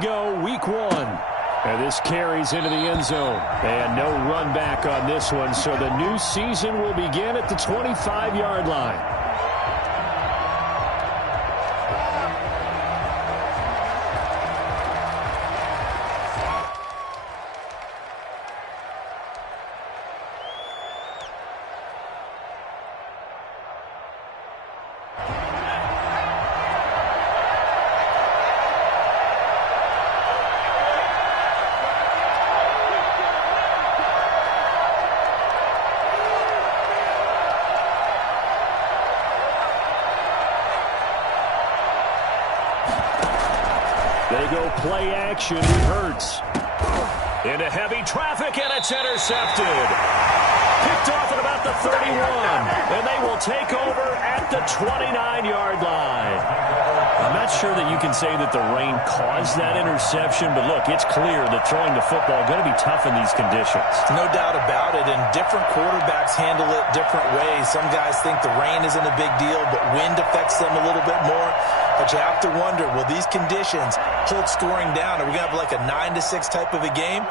Go week one. And this carries into the end zone. And no run back on this one, so the new season will begin at the 25-yard line. They go play action. Hurts. Into heavy traffic, and it's intercepted. Picked off at about the 31. And they will take over at the 29-yard line. I'm not sure that you can say that the rain caused that interception, but look, it's clear that throwing the football is going to be tough in these conditions. No doubt about it, and different quarterbacks handle it different ways. Some guys think the rain isn't a big deal, but wind affects them a little bit more. But you have to wonder, will these conditions hold scoring down? Are we going to have like a 9-6 type of a game?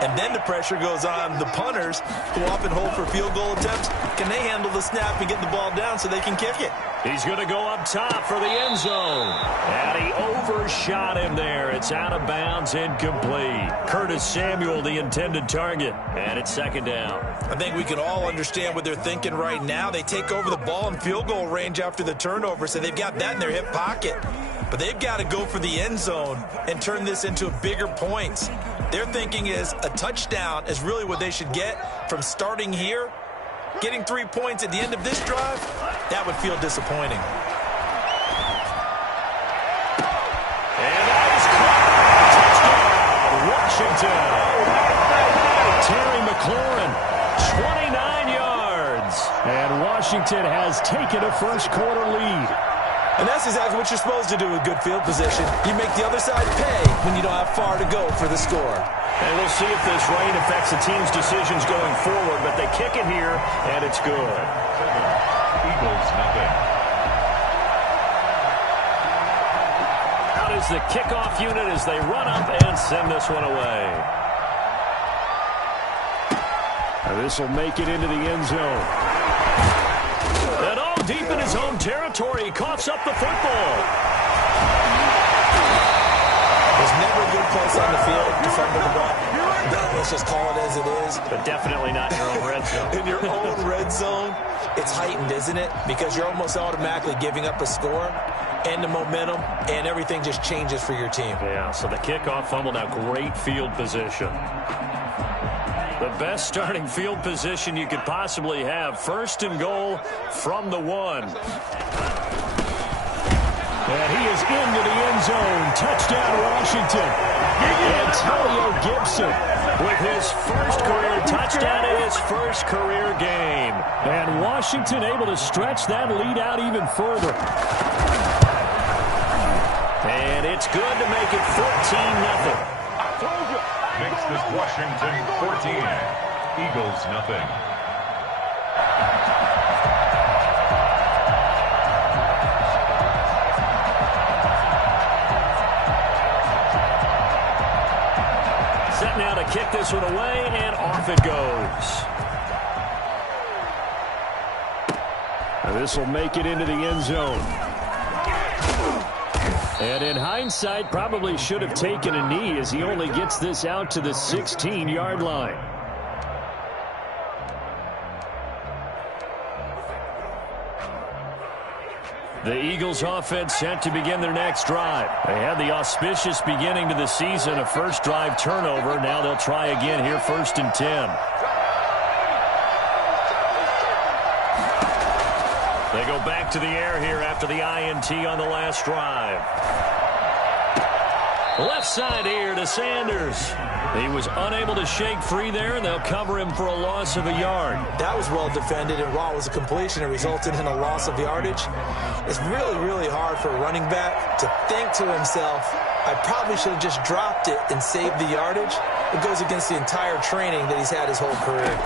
And then the pressure goes on the punters, who often hold for field goal attempts. Can they handle the snap and get the ball down so they can kick it? He's going to go up top for the end zone. And he overshot him there. It's out of bounds, incomplete. Curtis Samuel, the intended target. And it's second down. I think we can all understand what they're thinking right now. They take over the ball in field goal range after the turnover, so they've got that in their hip pocket. But they've got to go for the end zone and turn this into bigger points. Their thinking is a touchdown is really what they should get from starting here. Getting 3 points at the end of this drive, that would feel disappointing. And that is caught. Touchdown, Washington. Terry McLaurin, 29 yards. And Washington has taken a first-quarter lead. And that's exactly what you're supposed to do with good field position. You make the other side pay when you don't have far to go for the score. And we'll see if this rain affects the team's decisions going forward, but they kick it here, and it's good. Eagles, nothing. Out is the kickoff unit as they run up and send this one away. And this will make it into the end zone. And all deep in his own territory, he coughs up the football. There's never a good place on the field to fumble the ball. Let's just call it as it is. But definitely not in your own red zone. In your own red zone, it's heightened, isn't it? Because you're almost automatically giving up a score and the momentum, and everything just changes for your team. Yeah, so the kickoff fumble, now great field position. The best starting field position you could possibly have. First and goal from the 1. And he is into the end zone. Touchdown, Washington. Antonio Gibson with his first career touchdown in his first career game. And Washington able to stretch that lead out even further. And it's good to make it 14-0. Makes this Washington 14. Eagles, nothing. Set now to kick this one away, and off it goes. And this will make it into the end zone. And in hindsight, probably should have taken a knee as he only gets this out to the 16-yard line. The Eagles offense set to begin their next drive. They had the auspicious beginning to the season, a first drive turnover. Now they'll try again here, 1st and 10. They go back to the air here after the INT on the last drive. Left side here to Sanders. He was unable to shake free there, and they'll cover him for a loss of a yard. That was well defended, and while it was a completion, it resulted in a loss of yardage. It's really, really hard for a running back to think to himself, I probably should have just dropped it and saved the yardage. It goes against the entire training that he's had his whole career.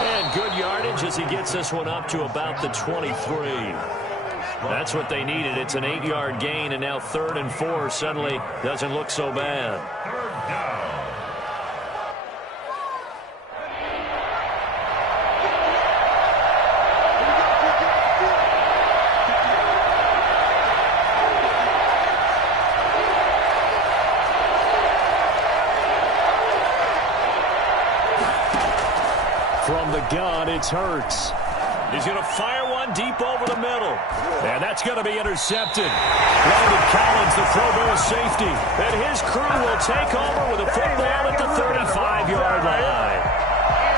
And good yardage as he gets this one up to about the 23. That's what they needed. It's an 8-yard gain, and now 3rd and 4 suddenly doesn't look so bad. Third down. From the gun, it's Hurts. He's going to fire one deep over the middle. And that's going to be intercepted. Landon Collins, the throw to a safety. And his crew will take over with a football at the 35-yard line.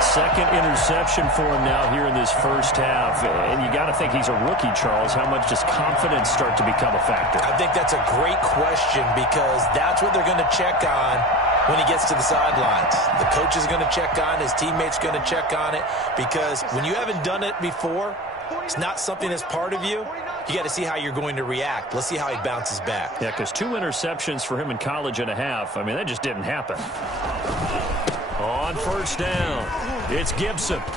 Second interception for him now here in this first half. And you got to think he's a rookie, Charles. How much does confidence start to become a factor? I think that's a great question because that's what they're going to check on when he gets to the sidelines. The coach is going to check on, his teammates going to check on it, because when you haven't done it before, it's not something that's part of you. You got to see how you're going to react. Let's see how he bounces back. Yeah, because 2 interceptions for him in college and a half. I mean, that just didn't happen. On first down, it's Gibson. 15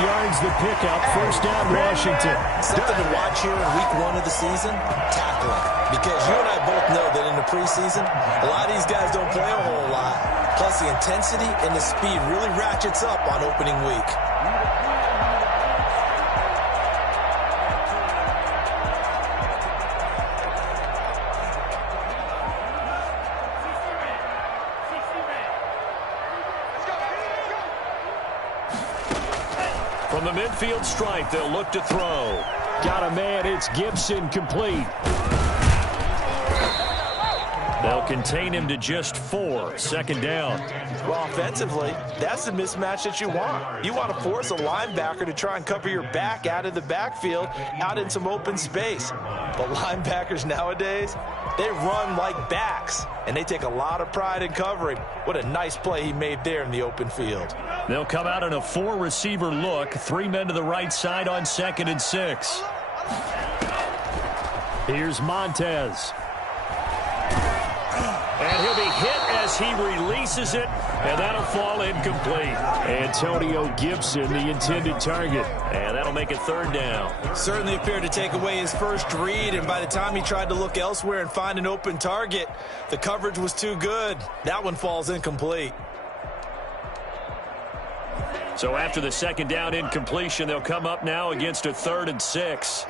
yards the pickup, first down Washington. Something to watch here in week 1 of the season, tackling. Because you and I both know that in the preseason, a lot of these guys don't play a whole lot. Plus the intensity and the speed really ratchets up on opening week. From the midfield stripe, they'll look to throw. Got a man, it's Gibson, complete. They'll contain him to just 4, second down. Well, offensively, that's the mismatch that you want. You want to force a linebacker to try and cover your back out of the backfield, out in some open space. But linebackers nowadays, they run like backs, and they take a lot of pride in covering. What a nice play he made there in the open field. They'll come out in a 4-receiver look, 3 men to the right side on 2nd and 6. Here's Montez. And he'll be hit as he releases it, and that'll fall incomplete. Antonio Gibson, the intended target, and that'll make it 3rd down. Certainly appeared to take away his first read, and by the time he tried to look elsewhere and find an open target, the coverage was too good. That one falls incomplete. So after the 2nd down incompletion, they'll come up now against a 3rd and 6.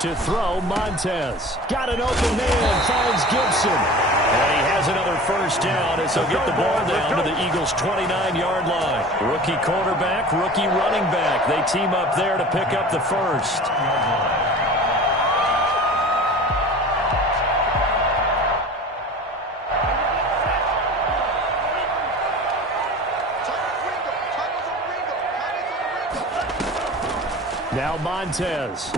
To throw, Montez. Got an open man, finds Gibson. And he has another first down as he'll get the ball down to the Eagles' 29-yard line. Rookie quarterback, rookie running back. They team up there to pick up the first. Now Montez.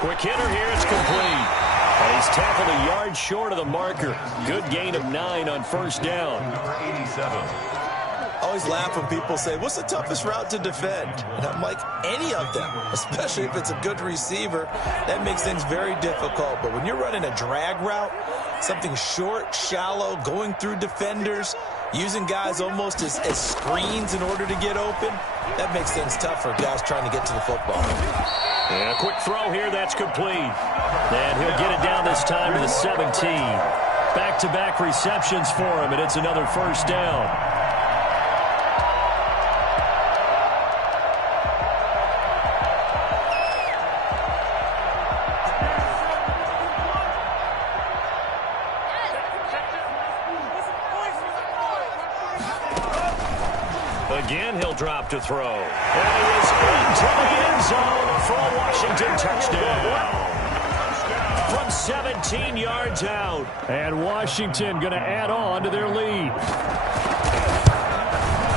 Quick hitter here, it's complete. And he's tackled a yard short of the marker. Good gain of 9 on first down. Number 87. Always laugh when people say, what's the toughest route to defend? And I'm like, any of them, especially if it's a good receiver. That makes things very difficult. But when you're running a drag route, something short, shallow, going through defenders, using guys almost as screens in order to get open, that makes things tough for guys trying to get to the football. And a quick throw here, that's complete. And he'll get it down this time to the 17. Back-to-back receptions for him, and it's another first down. Again, he'll drop to throw. And he is into the end zone for a Washington touchdown. From 17 yards out. And Washington going to add on to their lead.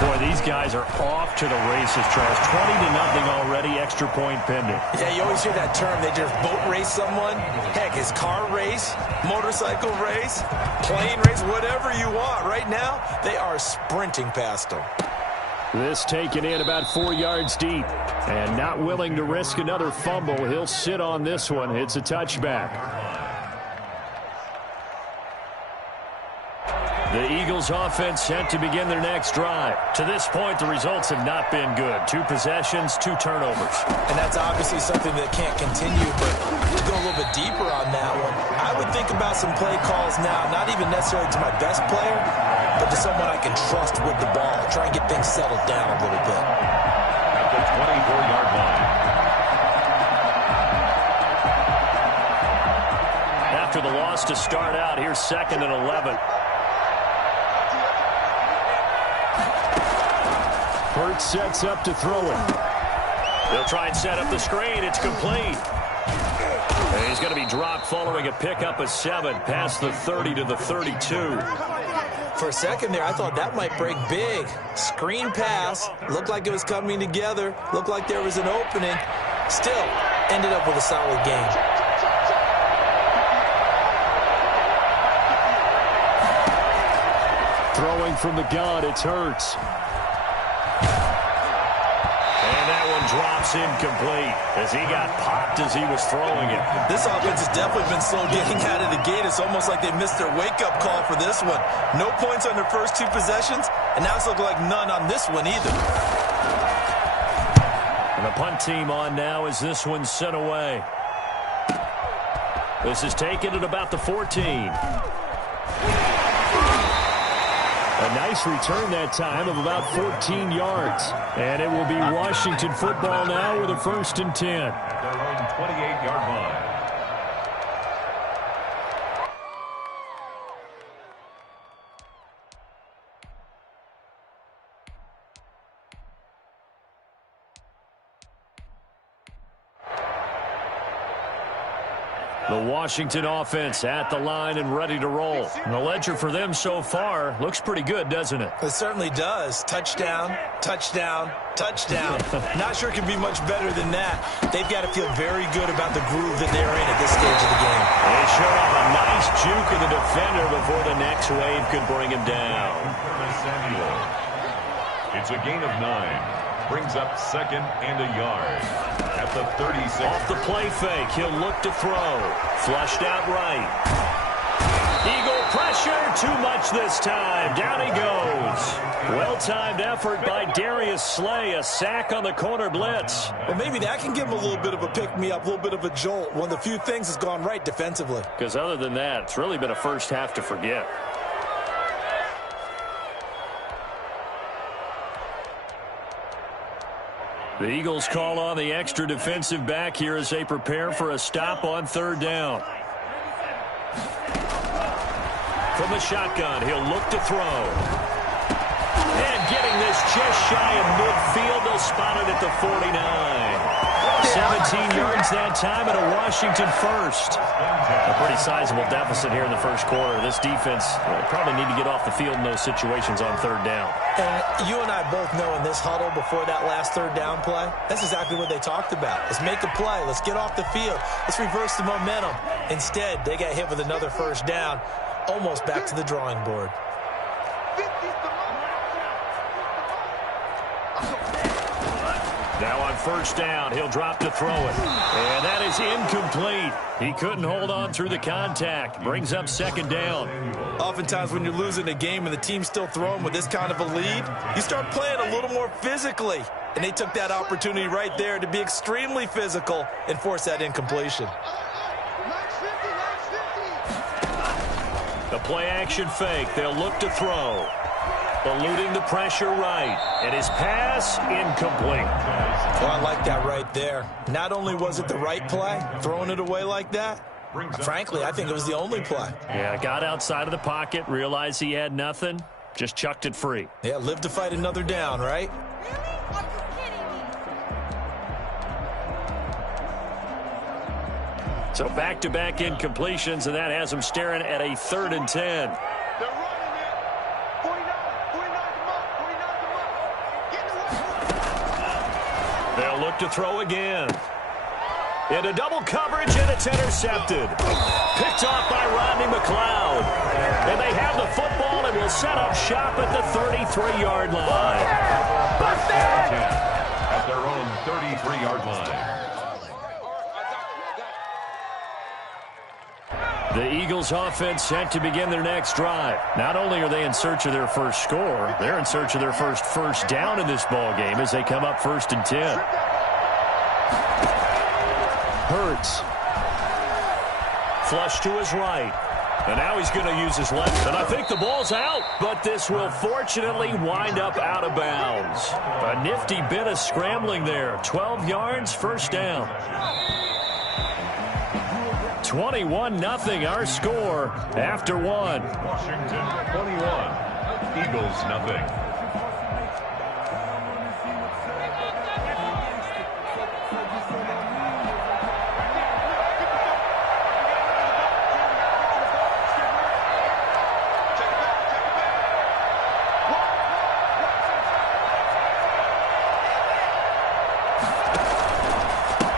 Boy, these guys are off to the races, Charles. 20-0 already, extra point pending. Yeah, you always hear that term. They just boat race someone. Heck, it's car race, motorcycle race, plane race, whatever you want. Right now, they are sprinting past them. This taken in about 4 yards deep. And not willing to risk another fumble. He'll sit on this one. It's a touchback. The Eagles offense set to begin their next drive. To this point, the results have not been good. 2 possessions, 2 turnovers. And that's obviously something that can't continue, but to go a little bit deeper on that one, I would think about some play calls now, not even necessarily to my best player, but to someone I can trust with the ball. Try and get things settled down a little bit. At the 24-yard line. After the loss to start out, here's 2nd and 11. Hurts sets up to throw it. They'll try and set up the screen. It's complete. And he's going to be dropped following a pickup of 7 past the 30 to the 32. For a second there, I thought that might break big. Screen pass. Looked like it was coming together. Looked like there was an opening. Still, ended up with a solid game. Throwing from the gun, it's Hurts. And that one drops incomplete as he got popped as he was throwing it. This offense has definitely been slow getting out of the gate. It's almost like they missed their wake-up call for this one. No points on their first 2 possessions, and now it's looking like none on this one either. And the punt team on now as this one's sent away. This is taken at about the 14. A nice return that time of about 14 yards. And it will be Washington football now with a 1st and 10. At their own 28-yard line. The Washington offense at the line and ready to roll. And the ledger for them so far looks pretty good, doesn't it? It certainly does. Touchdown, touchdown, touchdown. Not sure it can be much better than that. They've got to feel very good about the groove that they're in at this stage of the game. They showed up a nice juke of the defender before the next wave could bring him down. Samuel. It's a gain of 9. Brings up 2nd and a yard. At the 36. Off the play fake, he'll look to throw. Flushed out right. Eagle pressure, too much this time. Down he goes. Well-timed effort by Darius Slay. A sack on the corner blitz. Well, maybe that can give him a little bit of a pick-me-up, a little bit of a jolt. One of the few things has gone right defensively. Because other than that, it's really been a first half to forget. The Eagles call on the extra defensive back here as they prepare for a stop on 3rd down. From the shotgun, he'll look to throw. And getting this just shy of midfield, they'll spot it at the 49. 17 yards that time and a Washington 1st. A pretty sizable deficit here in the 1st quarter. This defense probably need to get off the field in those situations on 3rd down. And you and I both know in this huddle before that last 3rd down play, that's exactly what they talked about. Let's make a play. Let's get off the field. Let's reverse the momentum. Instead, they got hit with another 1st down, almost back to the drawing board. Now on 1st down, he'll drop to throw it. And that is incomplete. He couldn't hold on through the contact. Brings up 2nd down. Oftentimes when you're losing a game and the team's still throwing with this kind of a lead, you start playing a little more physically. And they took that opportunity right there to be extremely physical and force that incompletion. The play-action fake. They'll look to throw. Eluding the pressure right. And his pass incomplete. Well, I like that right there. Not only was it the right play, throwing it away like that, frankly, I think it was the only play. Yeah, got outside of the pocket, realized he had nothing, just chucked it free. Yeah, live to fight another down, right? So back-to-back incompletions, and that has him staring at a 3rd and 10. They'll look to throw again. Into double coverage, and it's intercepted. Picked off by Rodney McLeod. And they have the football and will set up shop at the 33-yard line. and 10 at their own 33-yard line. The Eagles offense set to begin their next drive. Not only are they in search of their first score, they're in search of their first down in this ball game as they come up 1st and 10. Hurts. Flush to his right. And now he's going to use his left. And I think the ball's out, but this will fortunately wind up out of bounds. A nifty bit of scrambling there. 12 yards, first down. 21-0 our score after one. Washington 21, Eagles nothing.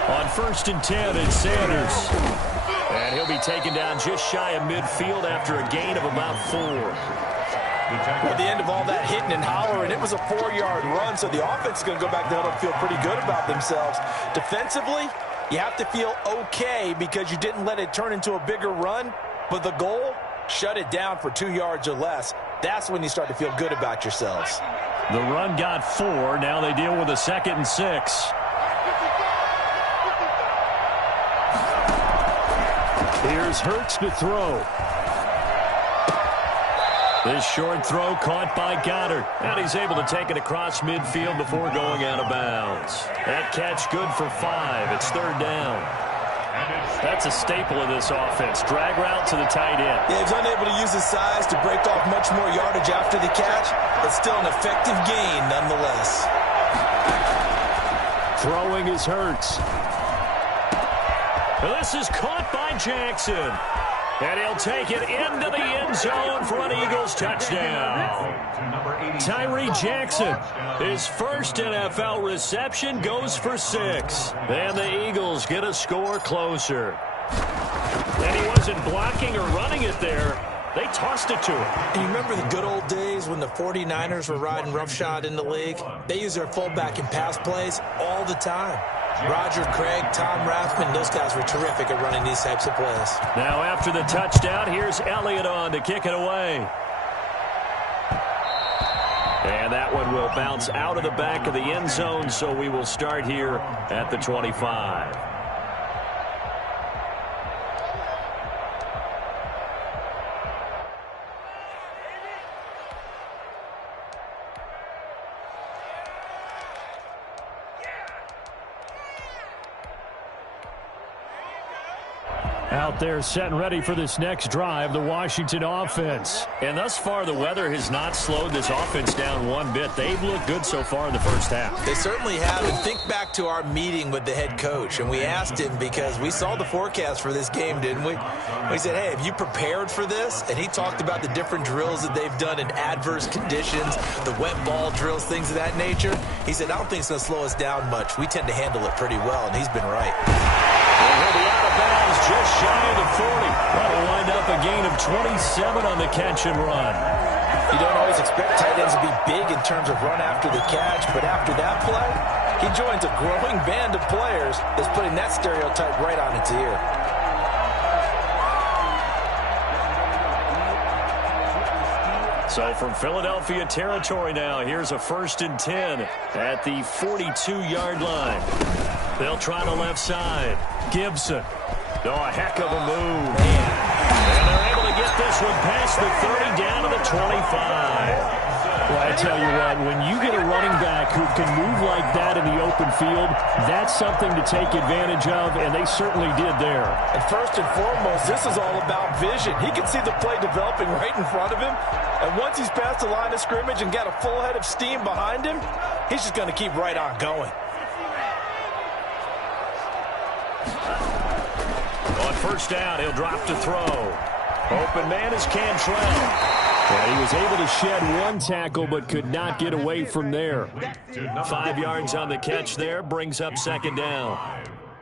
On 1st and 10, it's Sanders. And he'll be taken down just shy of midfield after a gain of about 4. At the end of all that hitting and hollering, it was a 4-yard run, so the offense is going to go back there and feel pretty good about themselves. Defensively, you have to feel okay because you didn't let it turn into a bigger run, but the goal, shut it down for 2 yards or less. That's when you start to feel good about yourselves. The run got 4. Now they deal with a 2nd and 6. Here's Hurts to throw. This short throw caught by Goddard. And he's able to take it across midfield before going out of bounds. That catch good for 5. It's 3rd down. That's a staple of this offense. Drag route to the tight end. Yeah, he's unable to use his size to break off much more yardage after the catch, but still an effective gain nonetheless. Throwing is Hurts. This is caught by Jackson. And he'll take it into the end zone for an Eagles touchdown. Tyree Jackson, his first NFL reception, goes for 6. And the Eagles get a score closer. And he wasn't blocking or running it there. They tossed it to him. And you remember the good old days when the 49ers were riding roughshod in the league? They used their fullback in pass plays all the time. Roger Craig, Tom Rathman, those guys were terrific at running these types of plays. Now after the touchdown, here's Elliott on to kick it away. And that one will bounce out of the back of the end zone, so we will start here at the 25. Out there set and ready for this next drive, the Washington offense. And thus far, the weather has not slowed this offense down one bit. They've looked good so far in the first half. They certainly have. And think back to our meeting with the head coach. And we asked him because we saw the forecast for this game, didn't we? We said, hey, have you prepared for this? And he talked about the different drills that they've done in adverse conditions, the wet ball drills, things of that nature. He said, I don't think it's going to slow us down much. We tend to handle it pretty well, and he's been right. He'll be out of bounds just shy of the 40. That'll wind up a gain of 27 on the catch and run. You don't always expect tight ends to be big in terms of run after the catch, but after that play, he joins a growing band of players that's putting that stereotype right on its ear. So from Philadelphia territory now, here's a 1st and 10 at the 42-yard line. They'll try the left side. Gibson. Oh, a heck of a move. And they're able to get this one past the 30 down to the 25. Well, I tell you what, when you get a running back who can move like that in the open field, that's something to take advantage of, and they certainly did there. And first and foremost, this is all about vision. He can see the play developing right in front of him, and once he's past the line of scrimmage and got a full head of steam behind him, he's just going to keep right on going. On first down, he'll drop to throw. Open man is Cantrell. And he was able to shed one tackle but could not get away from there. 5 yards on the catch there, brings up 2nd down.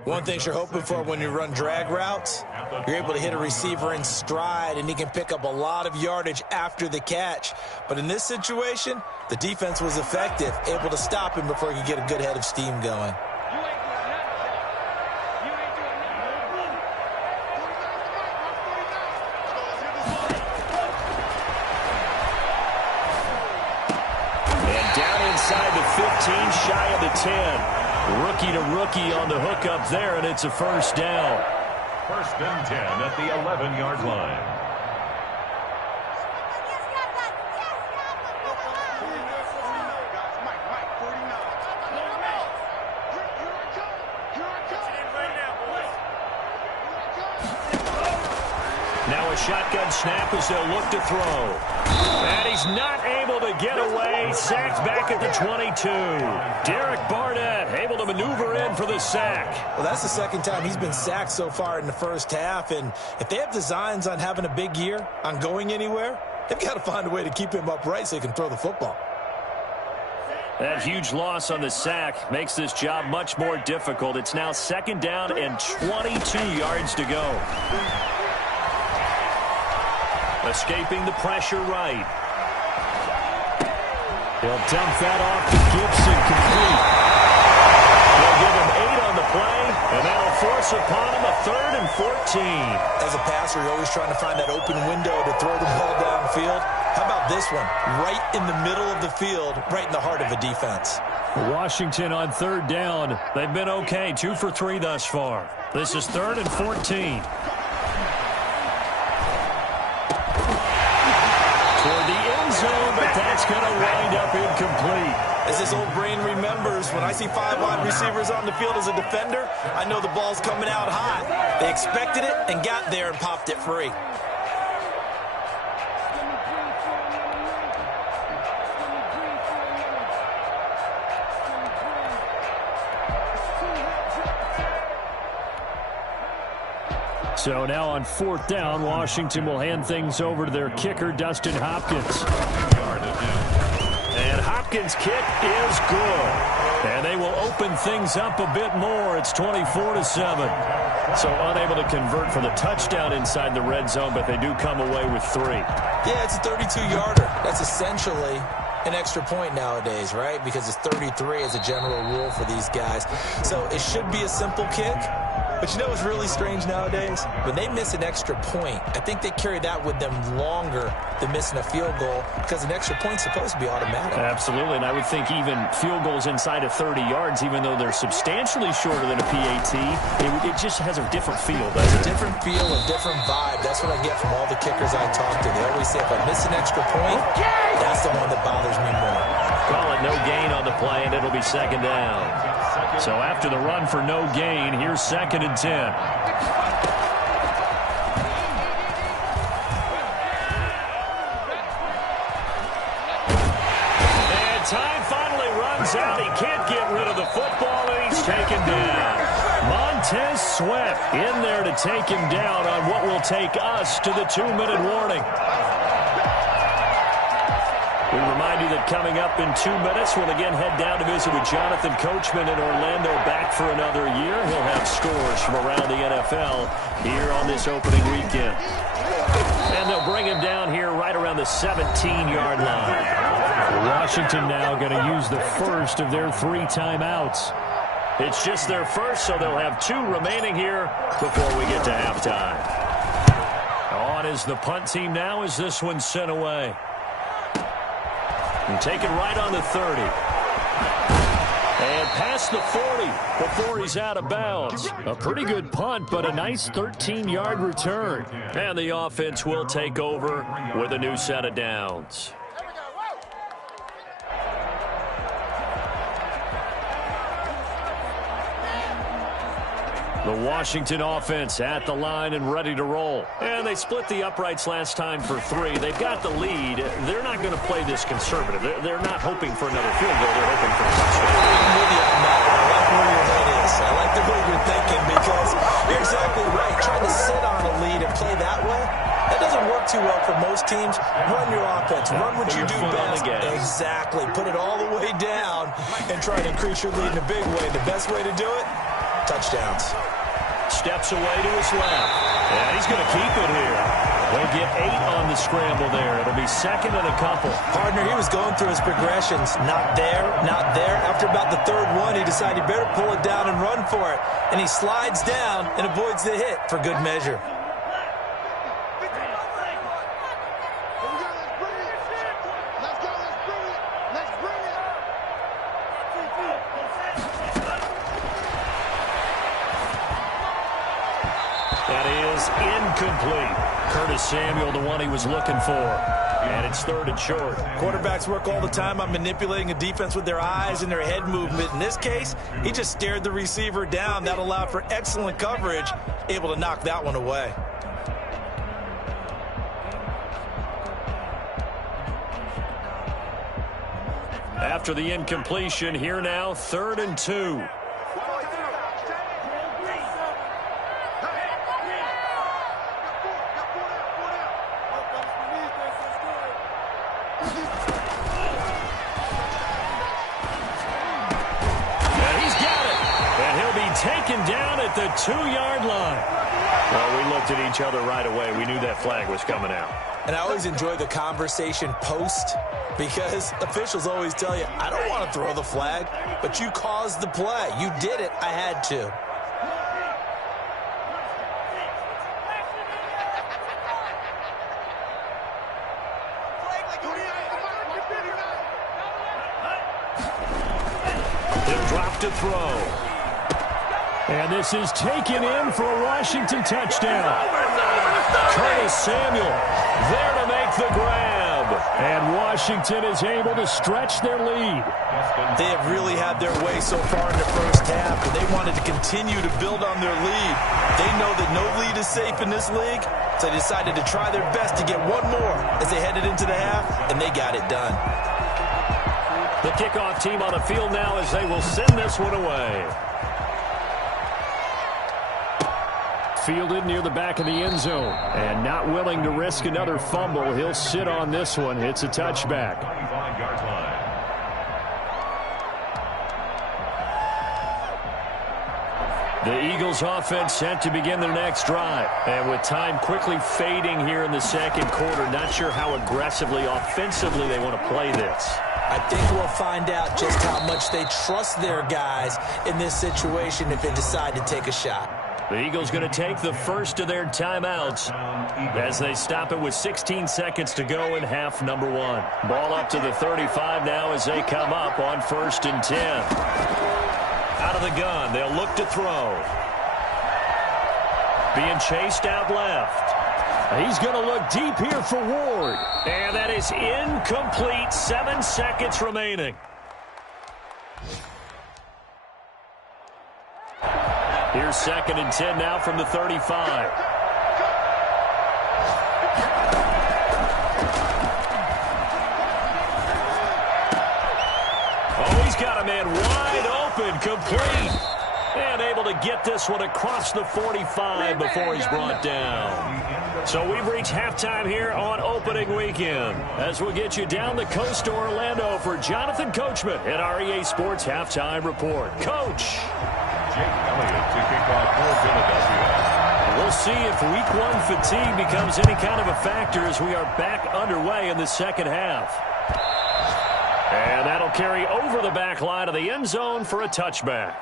One thing you're hoping for when you run drag routes, you're able to hit a receiver in stride, and he can pick up a lot of yardage after the catch. But in this situation, the defense was effective, able to stop him before he could get a good head of steam going. Inside the 15, shy of the 10. Rookie to rookie on the hook up there, and it's a first down. First and 10 at the 11-yard line. Now a shotgun snap as they'll look to throw. And he's not able to get away. Sacked back at the 22. Derek Barnett able to maneuver in for the sack. Well, that's the second time he's been sacked so far in the first half. And if they have designs on having a big year, on going anywhere, they've got to find a way to keep him upright so he can throw the football. That huge loss on the sack makes this job much more difficult. It's now second down and 22 yards to go. Escaping the pressure right. He'll dump that off to Gibson, complete. They'll give him 8 on the play, and that'll force upon him a 3rd and 14. As a passer, you're always trying to find that open window to throw the ball downfield. How about this one? Right in the middle of the field, right in the heart of a defense. Washington on 3rd down. They've been okay, 2 for 3 thus far. This is 3rd and 14. Toward the end zone, but that's going to wind up incomplete. As this old brain remembers, when I see 5 wide receivers on the field as a defender, I know the ball's coming out hot. They expected it and got there and popped it free. So now on 4th down, Washington will hand things over to their kicker, Dustin Hopkins. And Hopkins' kick is good. And they will open things up a bit more. It's 24-7. So unable to convert for the touchdown inside the red zone, but they do come away with 3. Yeah, it's a 32-yarder. That's essentially an extra point nowadays, right? Because it's 33 as a general rule for these guys. So it should be a simple kick. But you know what's really strange nowadays? When they miss an extra point, I think they carry that with them longer than missing a field goal because an extra point's supposed to be automatic. Absolutely, and I would think even field goals inside of 30 yards, even though they're substantially shorter than a PAT, it just has a different feel, doesn't it? A different feel, a different vibe. That's what I get from all the kickers I talk to. They always say if I miss an extra point, that's the one that bothers me more. Call it no gain on the play, and it'll be second down. So after the run for no gain, here's 2nd and 10. And time finally runs out. He can't get rid of the football, and he's taken down. Montez Sweat in there to take him down on what will take us to the 2-minute warning. We remind you that coming up in 2 minutes, we'll again head down to visit with Jonathan Coachman in Orlando, back for another year. He'll have scores from around the NFL here on this opening weekend. And they'll bring him down here right around the 17-yard line. Washington now going to use the first of their 3 timeouts. It's just their first, so they'll have 2 remaining here before we get to halftime. On is the punt team now as this one's sent away. And taken right on the 30. And past the 40 before he's out of bounds. A pretty good punt, but a nice 13-yard return. And the offense will take over with a new set of downs. The Washington offense at the line and ready to roll. And they split the uprights last time for 3. They've got the lead. They're not going to play this conservative. They're not hoping for another field goal. They're hoping for a touchdown. I'm with you on that. I like where your head is. I like the way you're thinking because you're exactly right. Trying to sit on a lead and play that way, that doesn't work too well for most teams. Run your offense. Run what you do best. Exactly. Put it all the way down and try to increase your lead in a big way. The best way to do it? touchdowns. Steps away to his left. And he's going to keep it here. They'll get 8 on the scramble there. It'll be second and a couple. Partner, he was going through his progressions. Not there, not there. After about the third one, he decided he better pull it down and run for it. And he slides down and avoids the hit for good measure. That is incomplete. Curtis Samuel, the one he was looking for. And it's third and short. Quarterbacks work all the time on manipulating a defense with their eyes and their head movement. In this case, he just stared the receiver down. That allowed for excellent coverage, able to knock that one away. After the incompletion, here now, 3rd and 2. Taken down at the 2-yard line. Well, we looked at each other right away. We knew that flag was coming out. And I always enjoy the conversation post because officials always tell you, I don't want to throw the flag, but you caused the play. You did it. I had to. They'll drop to throw. And this is taken in for a Washington touchdown. Curtis Samuel there to make the grab. And Washington is able to stretch their lead. They have really had their way so far in the first half, but they wanted to continue to build on their lead. They know that no lead is safe in this league, so they decided to try their best to get one more as they headed into the half, and they got it done. The kickoff team on the field now as they will send this one away. Fielded near the back of the end zone. And not willing to risk another fumble. He'll sit on this one. It's a touchback. The Eagles offense set to begin their next drive. And with time quickly fading here in the second quarter, not sure how aggressively, offensively they want to play this. I think we'll find out just how much they trust their guys in this situation if they decide to take a shot. The Eagles going to take the first of their timeouts as they stop it with 16 seconds to go in half number 1. Ball up to the 35 now as they come up on 1st and 10. Out of the gun, they'll look to throw. Being chased out left. He's going to look deep here for Ward. And that is incomplete. 7 seconds remaining. Here's 2nd and 10 now from the 35. Oh, he's got a man wide open, complete. And able to get this one across the 45 before he's brought down. So we've reached halftime here on opening weekend. As we'll get you down the coast to Orlando for Jonathan Coachman at our EA Sports Halftime Report. Coach. Jake Elliott to kick off for Philadelphia. We'll see if week 1 fatigue becomes any kind of a factor as we are back underway in the second half. And that'll carry over the back line of the end zone for a touchback.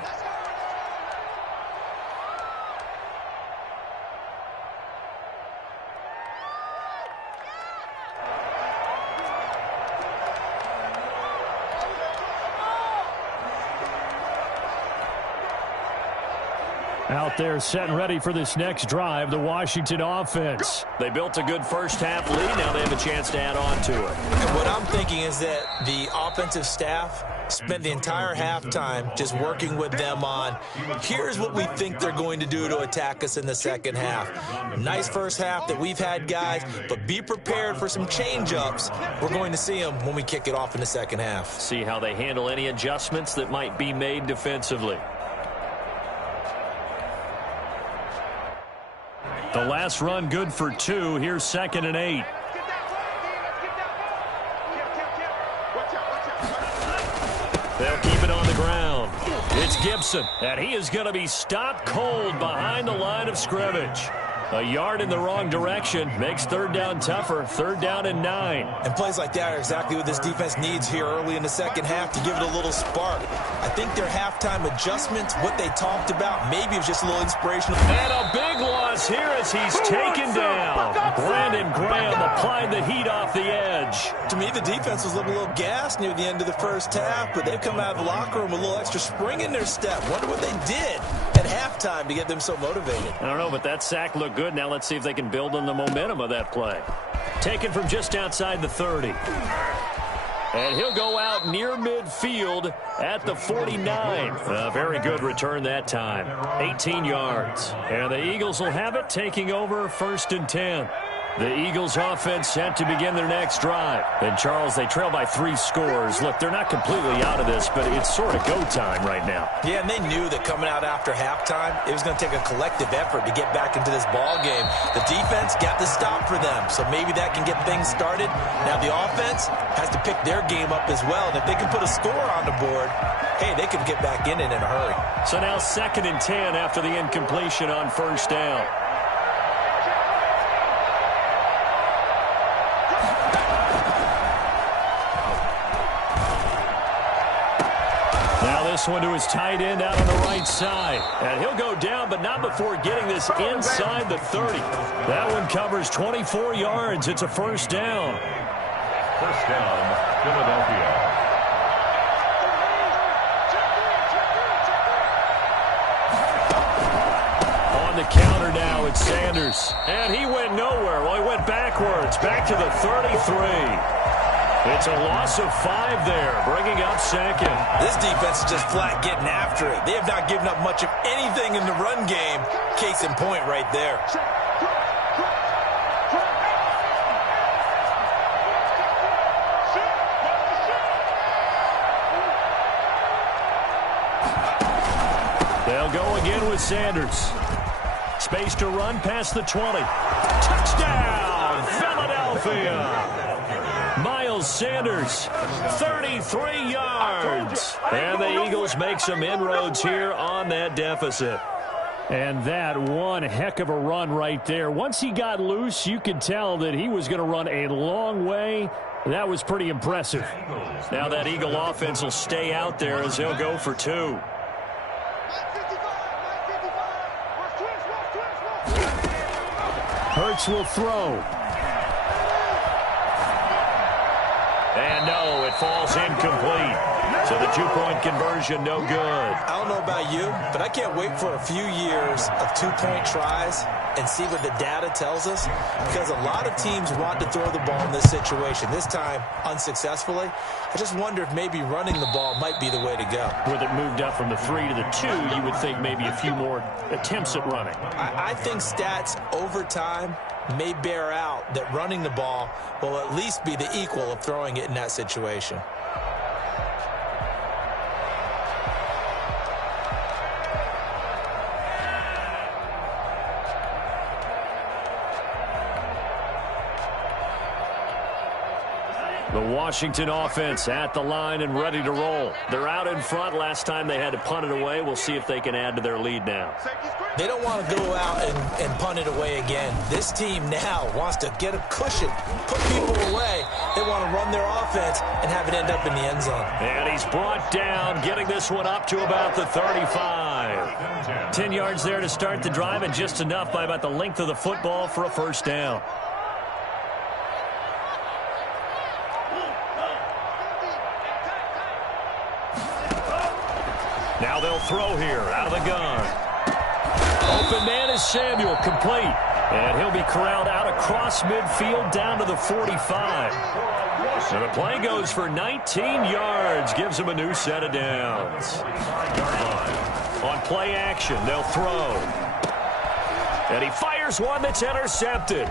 Out there set and ready for this next drive, the Washington offense. They built a good first half lead. Now they have a chance to add on to it. And what I'm thinking is that the offensive staff spent the entire halftime just working with them on, here's what we think they're going to do to attack us in the second half. Nice first half that we've had, guys, but be prepared for some change-ups. We're going to see them when we kick it off in the second half. See how they handle any adjustments that might be made defensively. The last run good for 2. Here's 2nd and 8. They'll keep it on the ground. It's It's Gibson, and he is going to be stopped cold behind the line of scrimmage. A yard in the wrong direction makes third down tougher. Third down and 9. And plays like that are exactly what this defense needs here early in the second half to give it a little spark. I think their halftime adjustments, what they talked about, maybe it was just a little inspirational. And a big loss here as he's taken down. Brandon Graham applied the heat off the edge. To me, the defense was looking a little gassed near the end of the first half, but they've come out of the locker room with a little extra spring in their step. Wonder what they did at halftime to get them so motivated. I don't know, but that sack looked good. Now let's see if they can build on the momentum of that play. Taken from just outside the 30. And he'll go out near midfield at the 49. A very good return that time. 18 yards. And the Eagles will have it, taking over 1st and 10. The Eagles offense set to begin their next drive. And, Charles, they trail by 3 scores. Look, they're not completely out of this, but it's sort of go time right now. Yeah, and they knew that coming out after halftime, it was going to take a collective effort to get back into this ball game. The defense got the stop for them, so maybe that can get things started. Now the offense has to pick their game up as well, and if they can put a score on the board, hey, they can get back in it in a hurry. So now 2nd and 10 after the incompletion on 1st down. This one to his tight end out on the right side. And he'll go down, but not before getting this inside the 30. That one covers 24 yards. It's a 1st down. 1st down, Philadelphia. On the counter now, it's Sanders. And he went nowhere. Well, he went backwards, back to the 33. It's a loss of 5 there, bringing up 2nd. This defense is just flat getting after it. They have not given up much of anything in the run game. Case in point right there. They'll go again with Sanders. Space to run past the 20. Touchdown, Philadelphia! Miles Sanders, 33 yards. And the Eagles make some inroads here on that deficit. And that one heck of a run right there. Once he got loose, you could tell that he was going to run a long way. That was pretty impressive. Now that Eagle offense will stay out there as they'll go for 2. Hurts will throw. And no, it falls incomplete. So the 2-point conversion, no good. I don't know about you, but I can't wait for a few years of 2-point tries and see what the data tells us, because a lot of teams want to throw the ball in this situation. This time, unsuccessfully. I just wonder if maybe running the ball might be the way to go. With it moved up from the 3 to the 2, you would think maybe a few more attempts at running. I think stats over time may bear out that running the ball will at least be the equal of throwing it in that situation. The Washington offense at the line and ready to roll. They're out in front. Last time they had to punt it away. We'll see if they can add to their lead now. They don't want to go out and punt it away again. This team now wants to get a cushion, put people away. They want to run their offense and have it end up in the end zone. And he's brought down, getting this one up to about the 35. 10 yards there to start the drive, and just enough by about the length of the football for a 1st down. Now they'll throw here out of the gun. Open man is Samuel, complete. And he'll be corralled out across midfield down to the 45. So the play goes for 19 yards, gives him a new set of downs. On play action, they'll throw. And he fires one that's intercepted.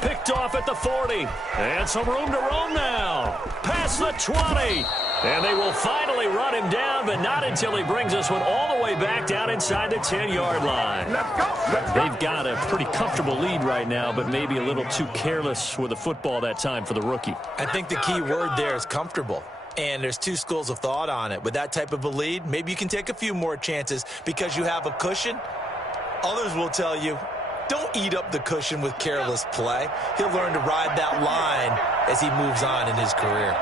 Picked off at the 40. And some room to roam now. Past the 20. And they will finally run him down, but not until he brings this one all the way back down inside the 10-yard line. They've got a pretty comfortable lead right now, but maybe a little too careless with the football that time for the rookie. I think the key word there is comfortable. And there's two schools of thought on it. With that type of a lead, maybe you can take a few more chances because you have a cushion. Others will tell you, don't eat up the cushion with careless play. He'll learn to ride that line as he moves on in his career.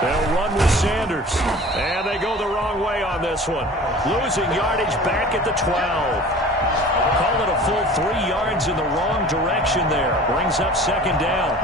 They'll run with Sanders. And they go the wrong way on this one. Losing yardage back at the 12. Call it a full 3 yards in the wrong direction there. Brings up second down.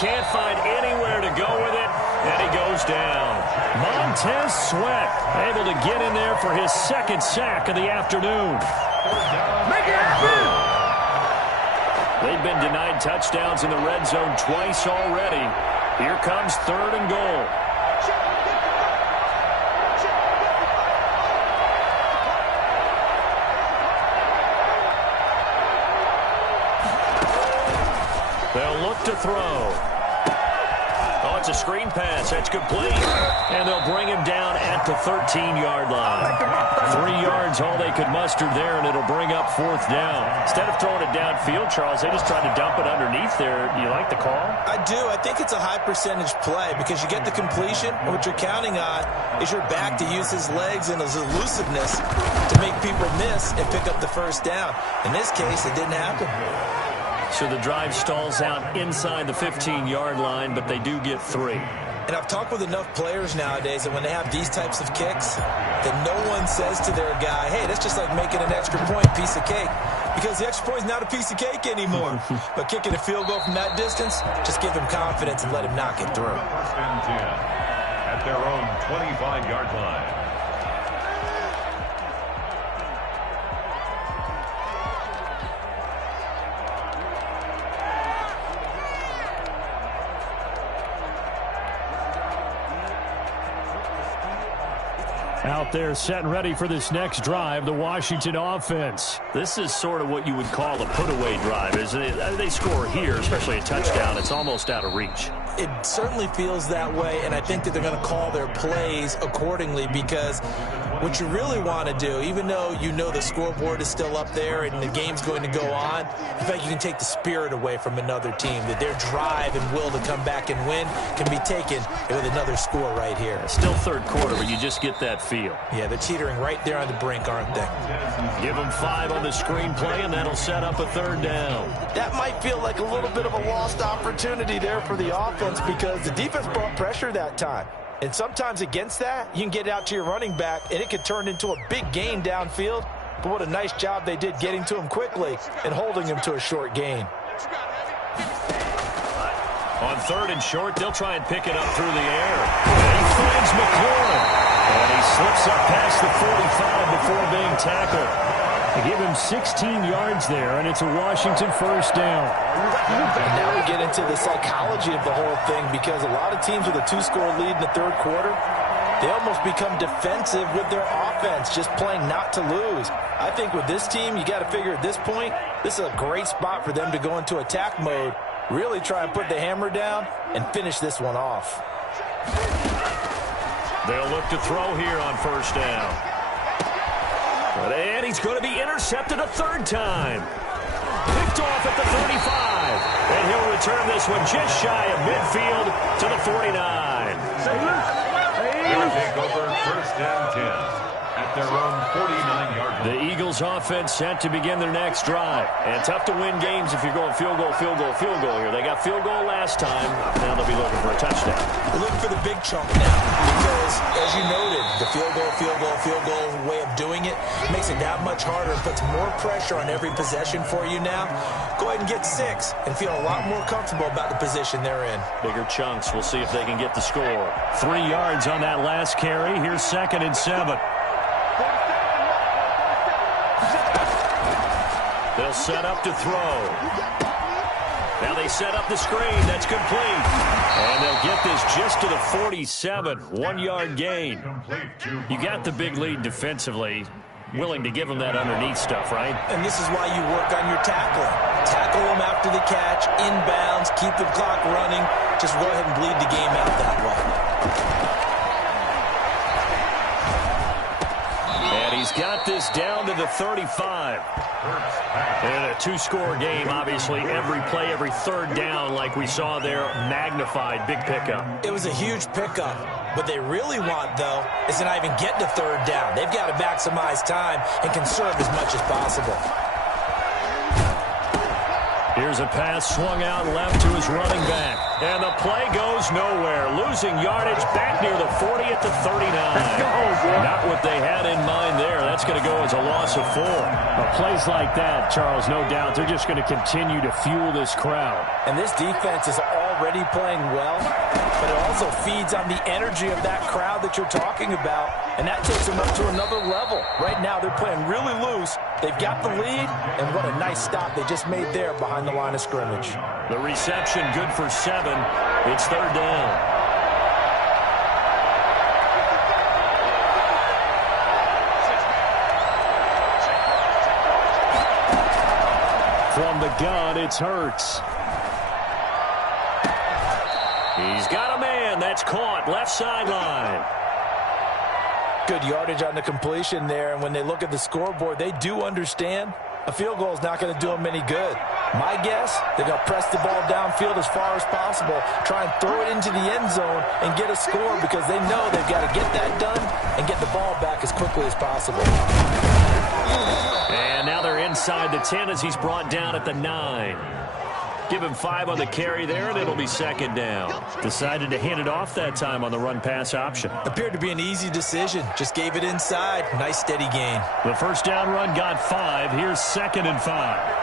Can't find anywhere to go with it, and he goes down. Montez Sweat able to get in there for his second sack of the afternoon. They've been denied touchdowns in the red zone twice already. Here comes 3rd and goal. They'll look to throw. Oh, it's a screen pass. That's complete. And they'll bring him down at the 13-yard line. 3 yards, all they could muster there, and it'll bring up 4th down. Instead of throwing it downfield, Charles, they just tried to dump it underneath there. Do you like the call? I do. I think it's a high-percentage play because you get the completion, and what you're counting on is your back to use his legs and his elusiveness to make people miss and pick up the 1st down. In this case, it didn't happen. So the drive stalls out inside the 15-yard line, but they do get 3. And I've talked with enough players nowadays that when they have these types of kicks, that no one says to their guy, hey, that's just like making an extra point, piece of cake. Because the extra point is not a piece of cake anymore. But kicking a field goal from that distance, just give him confidence and let him knock it through. 1st and 10 at their own 25-yard line. Out there set and ready for this next drive, the Washington offense. This is sort of what you would call a put-away drive. They score here, especially a touchdown, it's almost out of reach. It certainly feels that way, and I think that they're going to call their plays accordingly because what you really want to do, even though you know the scoreboard is still up there and the game's going to go on, in fact, you can take the spirit away from another team, that their drive and will to come back and win can be taken with another score right here. Still 3rd quarter, but you just get that feel. Yeah, they're teetering right there on the brink, aren't they? Give them 5 on the screenplay, and that'll set up a 3rd down. That might feel like a little bit of a lost opportunity there for the offense because the defense brought pressure that time. And sometimes against that, you can get out to your running back, and it could turn into a big gain downfield. But what a nice job they did getting to him quickly and holding him to a short gain. On 3rd and short, they'll try and pick it up through the air. And he finds McLaurin. And he slips up past the 45 before being tackled. They give him 16 yards there, and it's a Washington 1st down. And now we get into the psychology of the whole thing because a lot of teams with a 2-score lead in the 3rd quarter, they almost become defensive with their offense, just playing not to lose. I think with this team, you got to figure at this point, this is a great spot for them to go into attack mode, really try and put the hammer down and finish this one off. They'll look to throw here on 1st down. And he's going to be intercepted a 3rd time. Picked off at the 35. And he'll return this one just shy of midfield to the 49. They'll take over 1st and 10 at their own 49-yard line. The Eagles offense set to begin their next drive. And tough to win games if you're going field goal, field goal, field goal here. They got field goal last time. Now they'll be looking for a touchdown. We're looking for the big chunk now because, as you noted, the field goal, field goal, field goal way of doing it makes it that much harder and puts more pressure on every possession for you now. Go ahead and get 6 and feel a lot more comfortable about the position they're in. Bigger chunks. We'll see if they can get the score. 3 yards on that last carry. Here's 2nd and 7. They'll set up to throw. Now they set up the screen. That's complete. And they'll get this just to the 47. 1-yard gain. You got the big lead defensively. willing to give him that underneath stuff, right? And this is why you work on your tackling. Tackle them after the catch, inbounds, keep the clock running. Just go ahead and bleed the game out that way. And he's got this down to the 35. And a two-score game, obviously, every play, every third down, like we saw there, magnified, big pickup. It was a huge pickup. What they really want, though, is to not even get to third down. They've got to maximize time and conserve as much as possible. Here's a pass swung out left to his running back. And the play goes nowhere. Losing yardage back near the 40 at the 39. Not what they had in mind there. That's going to go as a loss of 4. Well, plays like that, Charles, no doubt, they're just going to continue to fuel this crowd. And this defense is already playing well, but it also feeds on the energy of that crowd that you're talking about, and that takes them up to another level. Right now, they're playing really loose. They've got the lead, and what a nice stop they just made there behind the line of scrimmage. The reception good for 7. It's third down. From the gun, it's Hurts. He's got a man. That's caught. Left sideline. Good yardage on the completion there, and when they look at the scoreboard, they do understand a field goal is not going to do them any good. My guess, they're going to press the ball downfield as far as possible, try and throw it into the end zone and get a score because they know they've got to get that done and get the ball back as quickly as possible. And now they're inside the 10 as he's brought down at the 9. Give him 5 on the carry there, and it'll be second down. Decided to hand it off that time on the run-pass option. Appeared to be an easy decision. Just gave it inside. Nice, steady gain. The first down run got 5. Here's second and 5.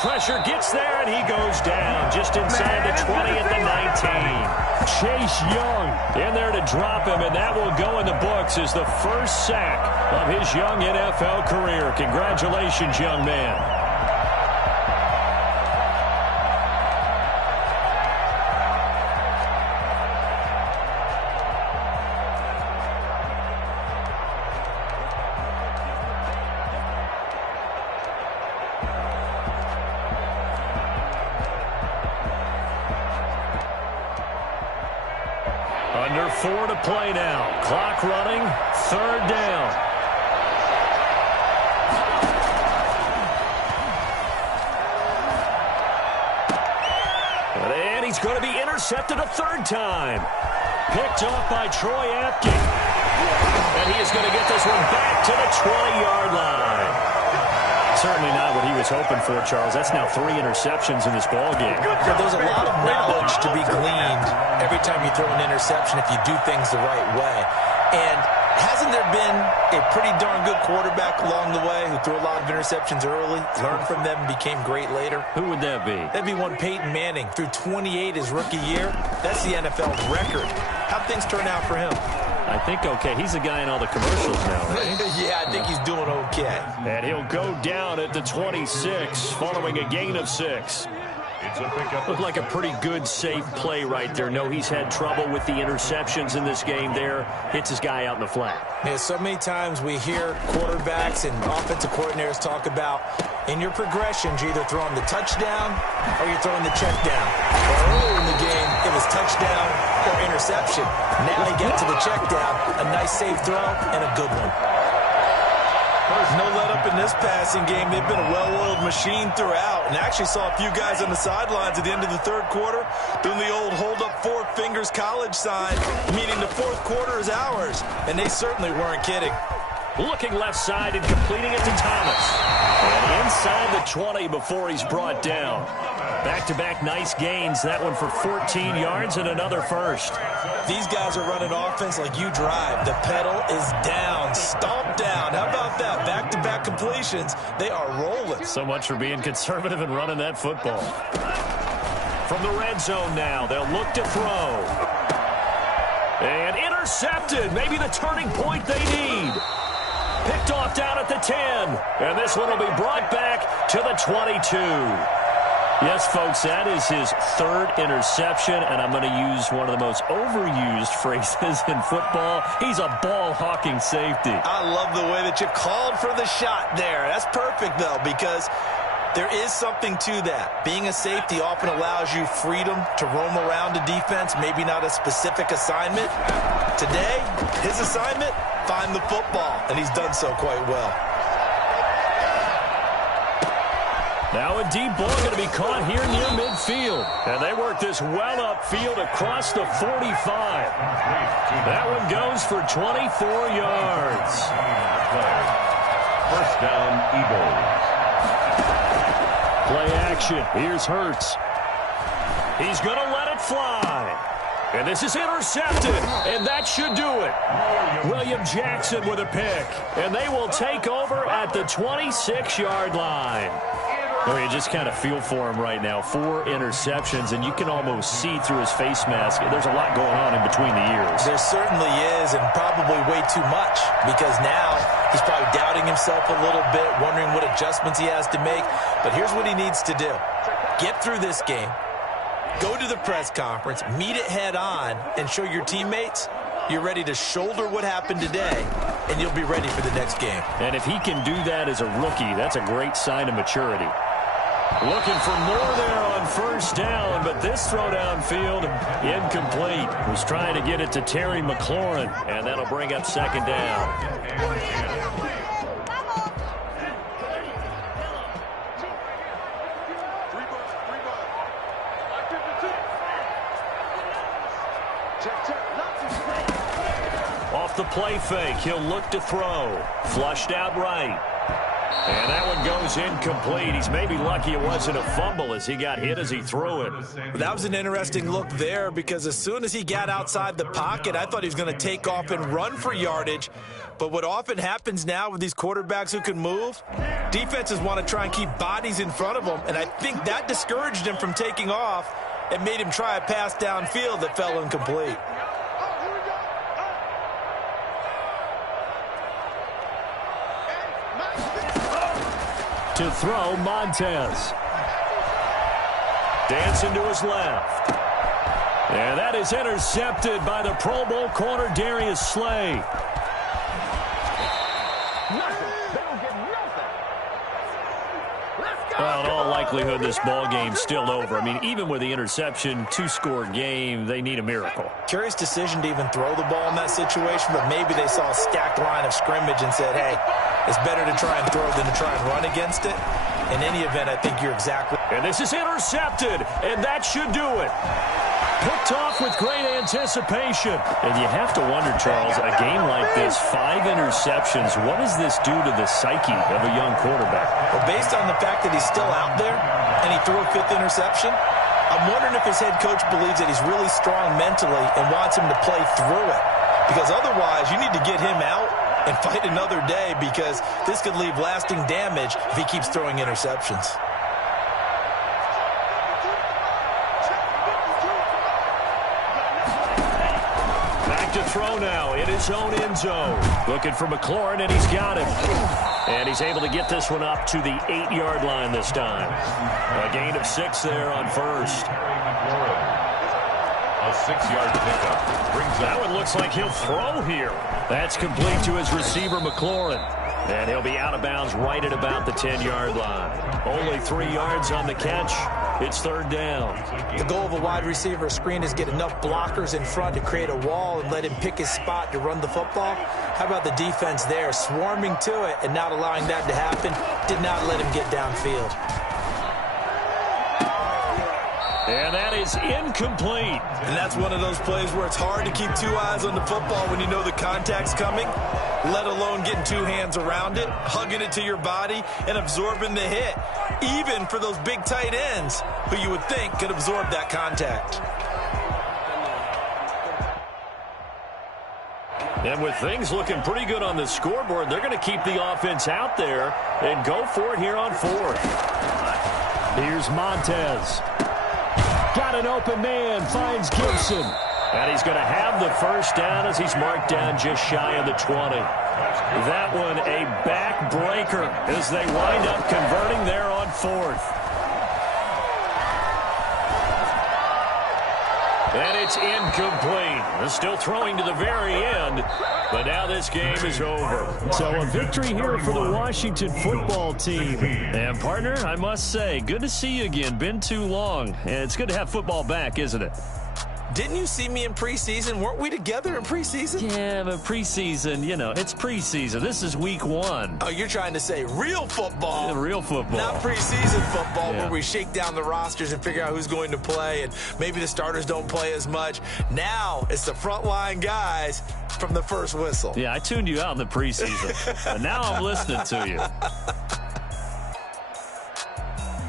Pressure gets there, and he goes down just inside the 20 at the 19. Chase Young in there to drop him, and that will go in the books as the first sack of his young NFL career. Congratulations, young man. Under 4 to play now. Clock running. Third down. And he's going to be intercepted a third time. Picked off by Troy Apke. And he is going to get this one back to the 20-yard line. Certainly not what he was hoping for, Charles. That's now 3 interceptions in this ballgame. Well, there's a lot of knowledge to be gleaned every time you throw an interception if you do things the right way. And hasn't there been a pretty darn good quarterback along the way who threw a lot of interceptions early, learned from them, and became great later? Who would that be? That'd be one Peyton Manning. Threw 28 his rookie year. That's the NFL record. How'd things turn out for him? I think okay. He's a guy in all the commercials now, right? Yeah, I think he's doing okay. And he'll go down at the 26 following a gain of 6. Looked like a pretty good, safe play right there. No, he's had trouble with the interceptions in this game there. Hits his guy out in the flat. Yeah, so many times we hear quarterbacks and offensive coordinators talk about in your progressions, you're either throwing the touchdown or you're throwing the check down. Well, earlier in the game, it was touchdown or interception. Now he gets to the check down, a nice safe throw, and a good one. No let up in this passing game. They've been a well-oiled machine throughout, and actually saw a few guys on the sidelines at the end of the third quarter doing the old hold up 4 fingers college sign, meaning the fourth quarter is ours, and they certainly weren't kidding. Looking left side and completing it to Thomas. And inside the 20 before he's brought down. Back-to-back nice gains. That one for 14 yards and another first. These guys are running offense like you drive. The pedal is down, stomped down. How about that? Back-to-back completions. They are rolling. So much for being conservative and running that football. From the red zone now, they'll look to throw. And intercepted. Maybe the turning point they need. Picked off down at the 10. And this one will be brought back to the 22. Yes, folks, that is his third interception, and I'm going to use one of the most overused phrases in football. He's a ball-hawking safety. I love the way that you called for the shot there. That's perfect, though, because there is something to that. Being a safety often allows you freedom to roam around a defense, maybe not a specific assignment. Today, his assignment, find the football, and he's done so quite well. Now a deep ball going to be caught here near midfield. And they work this well upfield across the 45. That one goes for 24 yards. First down, Eagles. Play action. Here's Hurts. He's going to let it fly. And this is intercepted, and that should do it. William Jackson with a pick. And they will take over at the 26-yard line. Oh, you just kind of feel for him right now. 4 interceptions, and you can almost see through his face mask. There's a lot going on in between the ears. There certainly is, and probably way too much, because now he's probably doubting himself a little bit, wondering what adjustments he has to make. But here's what he needs to do. Get through this game. Go to the press conference, meet it head on, and show your teammates you're ready to shoulder what happened today, and you'll be ready for the next game. And if he can do that as a rookie, that's a great sign of maturity. Looking for more there on first down, but this throw downfield, incomplete. Was trying to get it to Terry McLaurin, and that'll bring up second down. Off the play fake, he'll look to throw. Flushed out right. And that one goes incomplete. He's maybe lucky it wasn't a fumble as he got hit as he threw it. That was an interesting look there because as soon as he got outside the pocket, I thought he was going to take off and run for yardage. But what often happens now with these quarterbacks who can move, defenses want to try and keep bodies in front of them, and I think that discouraged him from taking off and made him try a pass downfield that fell incomplete. To throw, Montez. Dancing to his left. And that is intercepted by the Pro Bowl corner, Darius Slay. Well, in all likelihood, this ball game's still over. I mean, even with the interception, 2-score game, they need a miracle. Curious decision to even throw the ball in that situation, but maybe they saw a stacked line of scrimmage and said, hey, it's better to try and throw than to try and run against it. In any event, I think you're exactly... And this is intercepted, and that should do it. Picked off with great anticipation. And you have to wonder, Charles, a game like this, 5 interceptions, what does this do to the psyche of a young quarterback? Well, based on the fact that he's still out there and he threw a 5th interception, I'm wondering if his head coach believes that he's really strong mentally and wants him to play through it. Because otherwise, you need to get him out and fight another day because this could leave lasting damage if he keeps throwing interceptions. To throw now in his own end zone. Looking for McLaurin, and he's got him. And he's able to get this one up to the 8-yard line this time. A gain of 6 there on first. A 6-yard pickup brings that one looks like he'll throw here. That's complete to his receiver, McLaurin. And he'll be out of bounds right at about the 10-yard line. Only 3 yards on the catch. It's third down. The goal of a wide receiver screen is get enough blockers in front to create a wall and let him pick his spot to run the football. How about the defense there, swarming to it and not allowing that to happen? Did not let him get downfield. And that is incomplete. And that's one of those plays where it's hard to keep 2 eyes on the football when you know the contact's coming, let alone getting 2 hands around it, hugging it to your body, and absorbing the hit, even for those big tight ends who you would think could absorb that contact. And with things looking pretty good on the scoreboard, they're going to keep the offense out there and go for it here on 4th. Here's Montez. Got an open man, finds Gibson. And he's going to have the first down as he's marked down just shy of the 20. That one a backbreaker as they wind up converting there on 4th. And it's incomplete. Still throwing to the very end, but now this game is over. So a victory here for the Washington football team. And, partner, I must say, good to see you again. Been too long. And it's good to have football back, isn't it? Didn't you see me in preseason? Weren't we together in preseason? Yeah, but preseason, you know, it's preseason. This is week 1. Oh, you're trying to say real football. Yeah, real football. Not preseason football Yeah. where we shake down the rosters and figure out who's going to play, and maybe the starters don't play as much. Now it's the frontline guys from the first whistle. Yeah, I tuned you out in the preseason. And now I'm listening to you.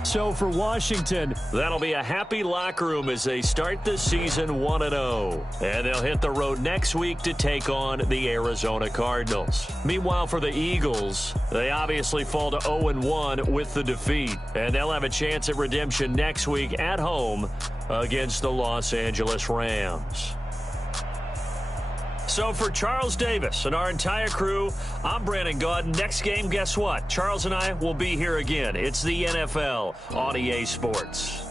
So for Washington, that'll be a happy locker room as they start the season 1-0. And they'll hit the road next week to take on the Arizona Cardinals. Meanwhile, for the Eagles, they obviously fall to 0-1 with the defeat. And they'll have a chance at redemption next week at home against the Los Angeles Rams. So for Charles Davis and our entire crew, I'm Brandon Gaudin. Next game, guess what? Charles and I will be here again. It's the NFL on EA Sports.